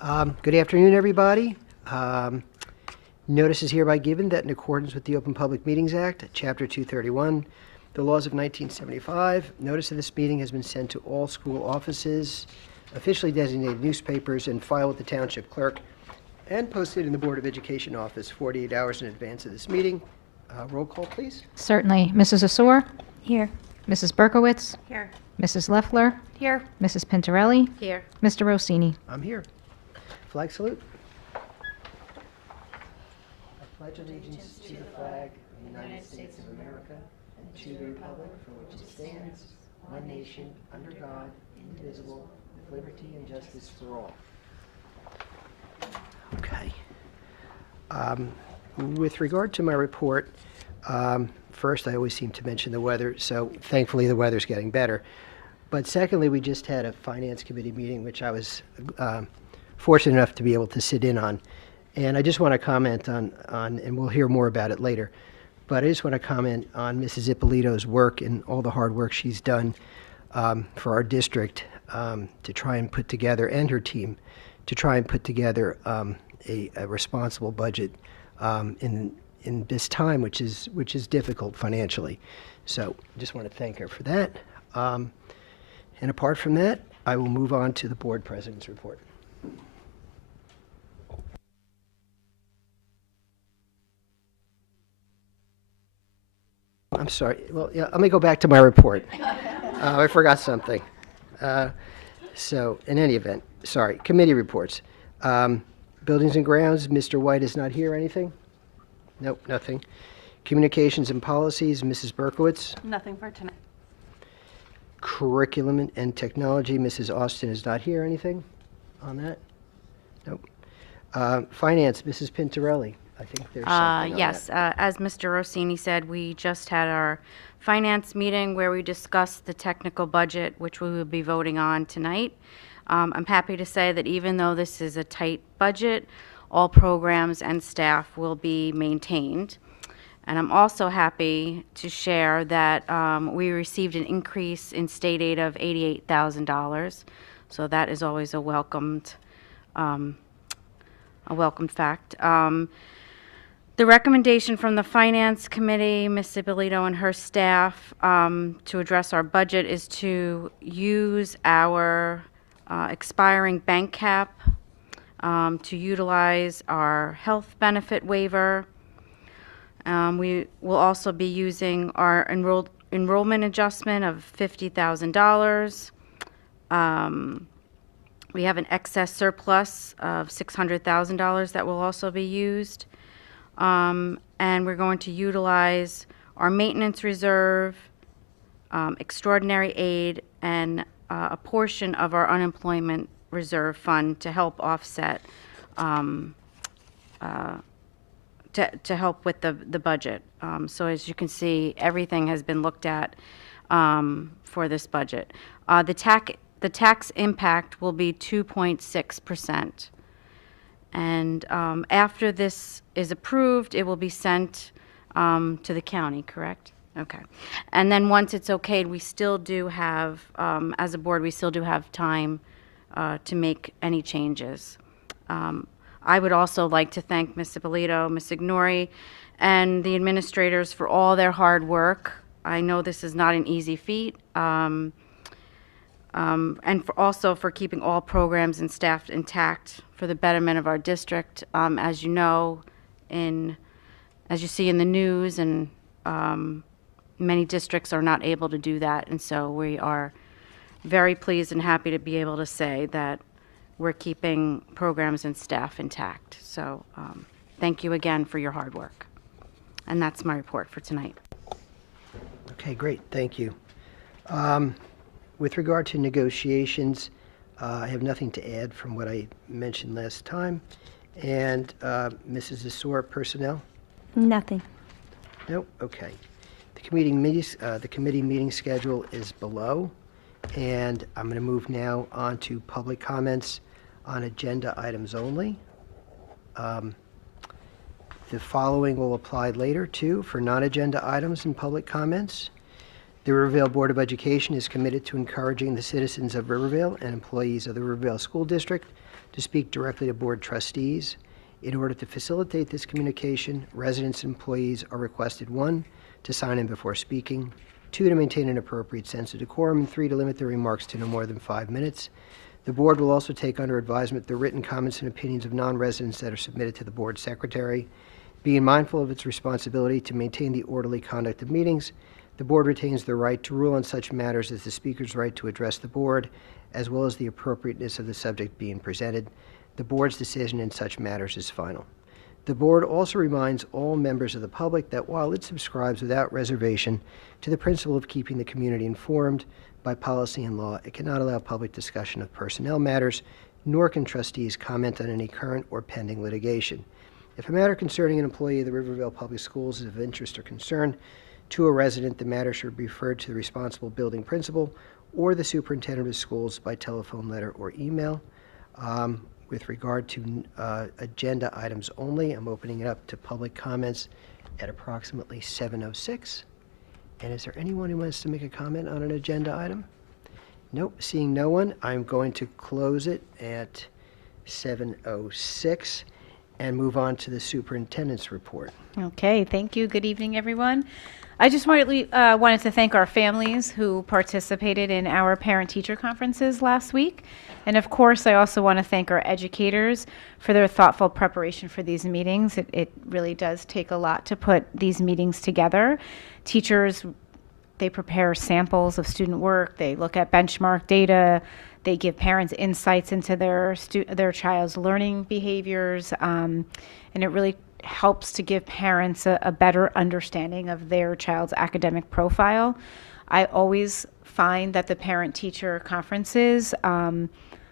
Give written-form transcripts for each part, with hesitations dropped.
Good afternoon, everybody. Notice is hereby given that in accordance with the Open Public Meetings Act, Chapter 231, the laws of 1975, notice of this meeting has been sent to all school offices, officially designated newspapers, and filed with the Township Clerk, and posted in the Board of Education office 48 hours in advance of this meeting. Roll call, please. Certainly. Mrs. Asor? Here. Mrs. Berkowitz? Here. Mrs. Leffler? Here. Mrs. Pintorelli? Here. Mr. Rossini? I'm here. Flag salute. I pledge allegiance to the flag of the United States of America and to the republic for which it stands, one nation, under God, indivisible, with liberty and justice for all. Okay. With regard to my report, first, I always seem to mention the weather, so thankfully the weather's getting better. But secondly, we just had a Finance Committee meeting, which I was fortunate enough to be able to sit in on. And I just want to comment on, and we'll hear more about it later, but I just want to comment on Mrs. Ippolito's work and all the hard work she's done for our district to try and put together, and her team, to try and put together a responsible budget in this time, which is difficult financially. So I just want to thank her for that. And apart from that, I will move on to the board president's report. I'm sorry. Well, yeah, let me go back to my report. I forgot something. So, in any event, sorry. Committee reports. Buildings and Grounds, Mr. White is not here. Anything? Nope, nothing. Communications and Policies, Mrs. Berkowitz. Nothing for tonight. Curriculum and Technology, Mrs. Austin is not here. Anything on that? Nope. Finance, Mrs. Pintorelli. I think there's something on Yes, that. as Mr. Rossini said, we just had our finance meeting where we discussed the technical budget, which we will be voting on tonight. I'm happy to say that even though this is a tight budget, all programs and staff will be maintained. And I'm also happy to share that we received an increase in state aid of $88,000. So that is always a welcomed fact. The recommendation from the Finance Committee, Ms. Ippolito and her staff, to address our budget is to use our expiring bank cap, to utilize our health benefit waiver. We will also be using our enrollment adjustment of $50,000. We have an excess surplus of $600,000 that will also be used. And we're going to utilize our maintenance reserve, extraordinary aid, and a portion of our unemployment reserve fund to help offset, to help with the budget. So as you can see, everything has been looked at for this budget. The tax impact will be 2.6%. And after this is approved, it will be sent to the county, correct? Okay. And then once it's okayed, we still do have, as a board, we still do have time to make any changes. I would also like to thank Ms. Ippolito, Ms. Ignori, and the administrators for all their hard work. I know this is not an easy feat. And also for keeping all programs and staff intact for the betterment of our district. As you know, as you see in the news, and many districts are not able to do that, and so we are very pleased and happy to be able to say that we're keeping programs and staff intact. So thank you again for your hard work. And that's my report for tonight. Okay, great. Thank you. With regard to negotiations, I have nothing to add from what I mentioned last time. And Mrs. Asor, personnel? Nothing. Nope. Okay. The committee meeting schedule is below, and I'm going to move now on to public comments on agenda items only. The following will apply later, too, for non-agenda items and public comments. The Rivervale Board of Education is committed to encouraging the citizens of Rivervale and employees of the Rivervale School District to speak directly to board trustees. In order to facilitate this communication, residents and employees are requested, 1, to sign in before speaking, 2, to maintain an appropriate sense of decorum, and 3, to limit their remarks to no more than 5 minutes. The board will also take under advisement the written comments and opinions of non-residents that are submitted to the board secretary. Being mindful of its responsibility to maintain the orderly conduct of meetings, the board retains the right to rule on such matters as the speaker's right to address the board, as well as the appropriateness of the subject being presented. The board's decision in such matters is final. The board also reminds all members of the public that while it subscribes without reservation to the principle of keeping the community informed by policy and law, it cannot allow public discussion of personnel matters, nor can trustees comment on any current or pending litigation. If a matter concerning an employee of the Rivervale Public Schools is of interest or concern to a resident, the matter should be referred to the responsible building principal or the superintendent of schools by telephone, letter, or email. With regard to agenda items only, I'm opening it up to public comments at approximately 7:06. And is there anyone who wants to make a comment on an agenda item? Nope, seeing no one, I'm going to close it at 7:06 and move on to the superintendent's report. Okay, thank you. Good evening, everyone. I just wanted to thank our families who participated in our parent-teacher conferences last week. And of course, I also want to thank our educators for their thoughtful preparation for these meetings. It really does take a lot to put these meetings together. Teachers, they prepare samples of student work, they look at benchmark data, they give parents insights into their child's learning behaviors, and it really helps to give parents a better understanding of their child's academic profile. I always find that the parent-teacher conferences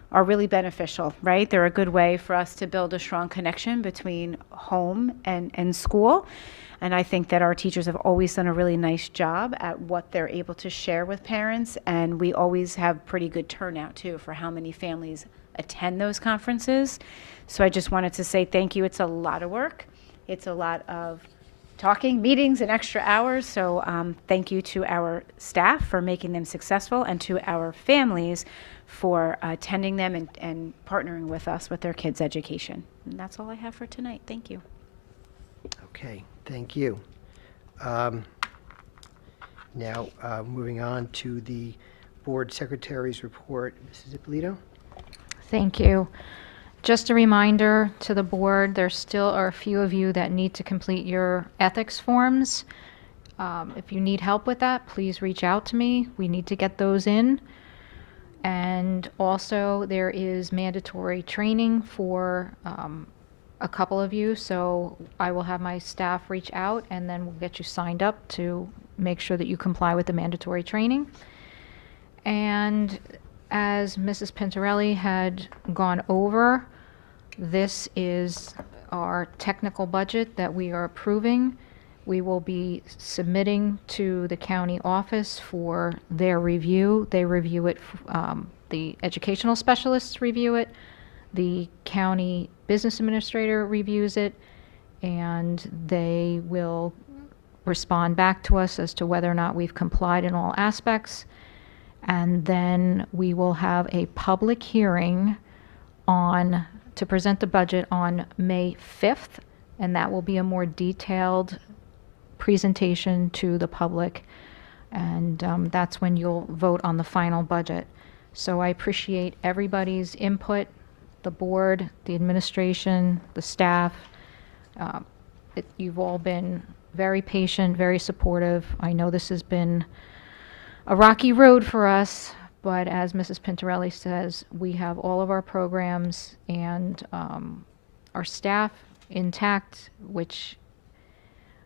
are really beneficial, right? They're a good way for us to build a strong connection between home and school. And I think that our teachers have always done a really nice job at what they're able to share with parents. And we always have pretty good turnout, too, for how many families attend those conferences. So I just wanted to say thank you. It's a lot of work. It's a lot of talking, meetings, and extra hours. So thank you to our staff for making them successful and to our families for attending them and partnering with us with their kids' education. And that's all I have for tonight. Thank you. Okay, thank you. Now, moving on to the board secretary's report. Mrs. Ippolito? Thank you. Just a reminder to the board, there still are a few of you that need to complete your ethics forms. If you need help with that, please reach out to me. We need to get those in. And also, there is mandatory training for a couple of you, so I will have my staff reach out, and then we'll get you signed up to make sure that you comply with the mandatory training. And as Mrs. Pintarelli had gone over, this is our technical budget that we are approving. We will be submitting to the county office for their review. They review it, the educational specialists review it, the county business administrator reviews it, and they will respond back to us as to whether or not we've complied in all aspects. And then we will have a public hearing to present the budget on May 5th, and that will be a more detailed presentation to the public, and that's when you'll vote on the final budget. So I appreciate everybody's input, the board, the administration, the staff. You've all been very patient, very supportive. I know this has been a rocky road for us, but as Mrs. Pintarelli says, we have all of our programs and our staff intact, which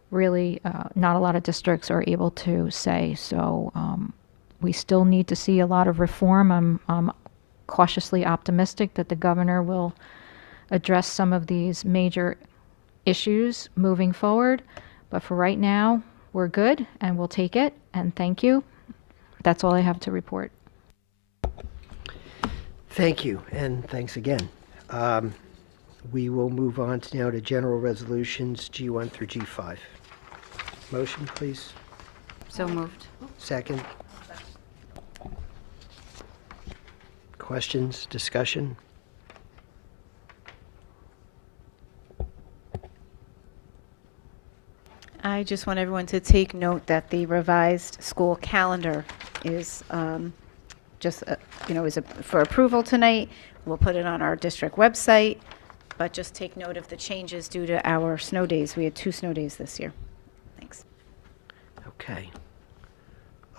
really not a lot of districts are able to say. So we still need to see a lot of reform. I'm cautiously optimistic that the governor will address some of these major issues moving forward. But for right now, we're good, and we'll take it, and thank you. That's all I have to report. Thank you, and thanks again. We will move on now to general resolutions G1 through G5. Motion, please. So moved. Second. Questions, discussion? I just want everyone to take note that the revised school calendar is for approval tonight. We'll put it on our district website, but just take note of the changes due to our snow days. We had 2 snow days this year. Thanks. Okay.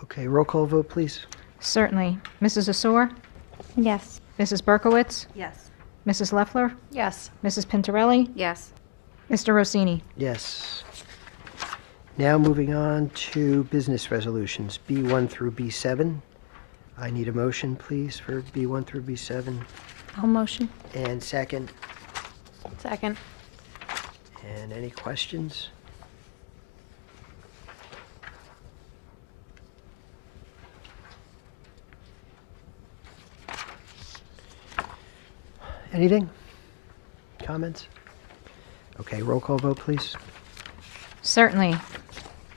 Okay, roll call vote, please. Certainly. Mrs. Asor? Yes. Mrs. Berkowitz? Yes. Mrs. Leffler? Yes. Mrs. Pintarelli? Yes. Mr. Rossini? Yes. Now moving on to business resolutions, B1 through B7. I need a motion, please, for B1 through B7. I'll motion. And second, Second. and any questions? Anything? Comments? Okay, roll call vote, please. Certainly.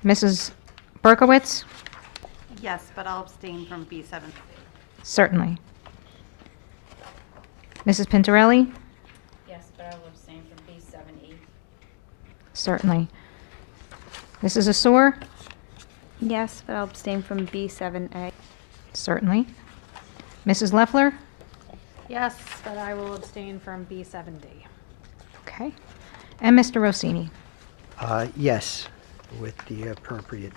Mrs. Berkowitz? Yes, but I'll abstain from B7. Certainly. Mrs. Pintarelli? Yes, but I will abstain from B7E. Certainly. Mrs. Asor? Yes, but I'll abstain from B7A. Certainly. Mrs. Leffler? Yes, but I will abstain from B7D. Okay. And Mr. Rossini? Yes, with the appropriate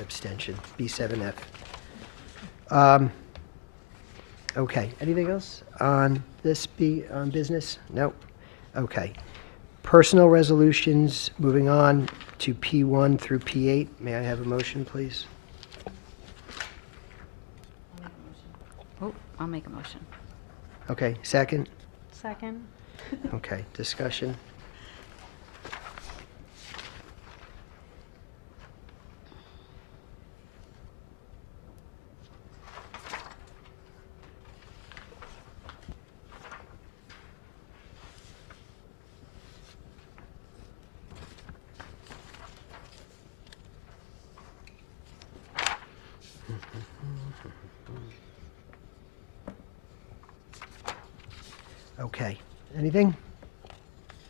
abstention, B7F. Okay, anything else on this on business? No? Okay. Personal resolutions, moving on to P1 through P8. May I have a motion, please? Oh, I'll make a motion. Okay, second? Second. Okay, discussion. Okay, anything?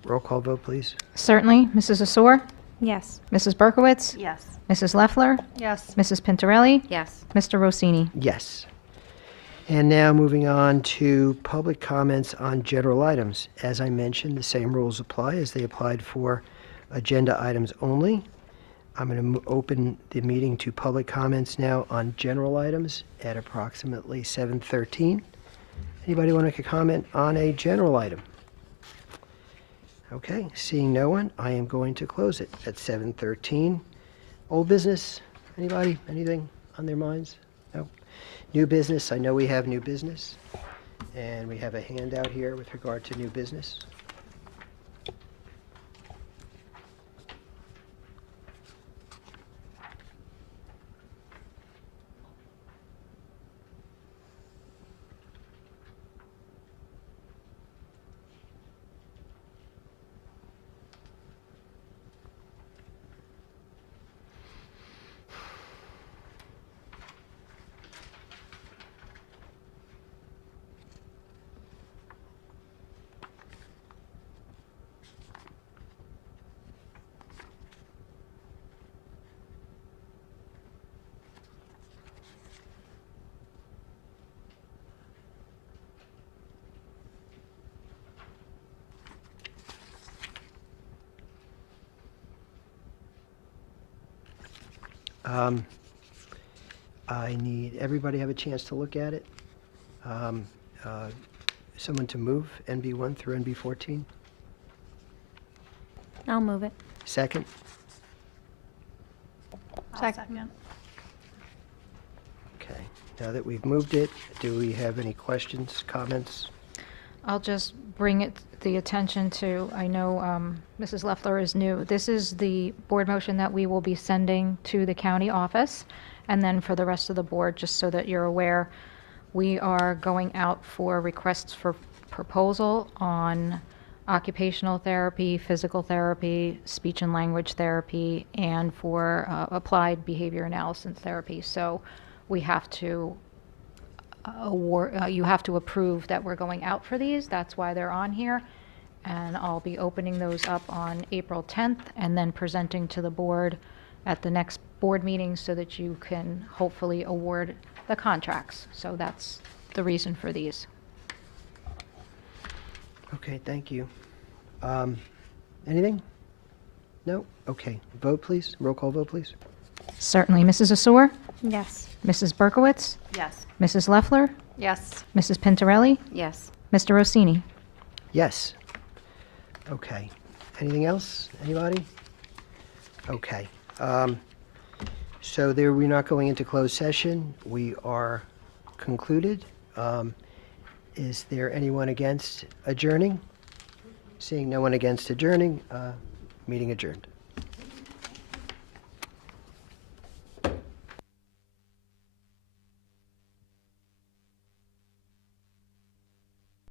Roll call vote, please. Certainly. Mrs. Asor? Yes. Mrs. Berkowitz? Yes. Mrs. Leffler? Yes. Mrs. Pintarelli? Yes. Mr. Rossini? Yes. And now moving on to public comments on general items. As I mentioned, the same rules apply as they applied for agenda items only. I'm going to open the meeting to public comments now on general items at approximately 7:13. Anybody want to make a comment on a general item? Okay, seeing no one, I am going to close it at 7:13. Old business, anybody, anything on their minds? No? New business, I know we have new business, and we have a handout here with regard to new business. I need everybody to have a chance to look at it. Someone to move NB1 through NB14. I'll move it. Second? Second. Okay. Now that we've moved it, do we have any questions, comments? I'll just bring it the attention to, I know Mrs. Leffler is new. This is the board motion that we will be sending to the county office. And then for the rest of the board, just so that you're aware, we are going out for requests for proposal on occupational therapy, physical therapy, speech and language therapy, and for applied behavior analysis therapy. So we have to you have to approve that we're going out for these. That's why they're on here. and I'll be opening those up on April 10th and then presenting to the board at the next board meeting so that you can hopefully award the contracts. So that's the reason for these. Okay, thank you. Anything? No? Okay. Vote, please. Roll call vote, please. Certainly. Mrs. Asor? Yes. Mrs. Berkowitz? Yes. Mrs. Leffler? Yes. Mrs. Pintarelli? Yes. Mr. Rossini? Yes. Okay. Anything else? Anybody? Okay. So there, we're not going into closed session. We are concluded. Is there anyone against adjourning? Seeing no one against adjourning, meeting adjourned.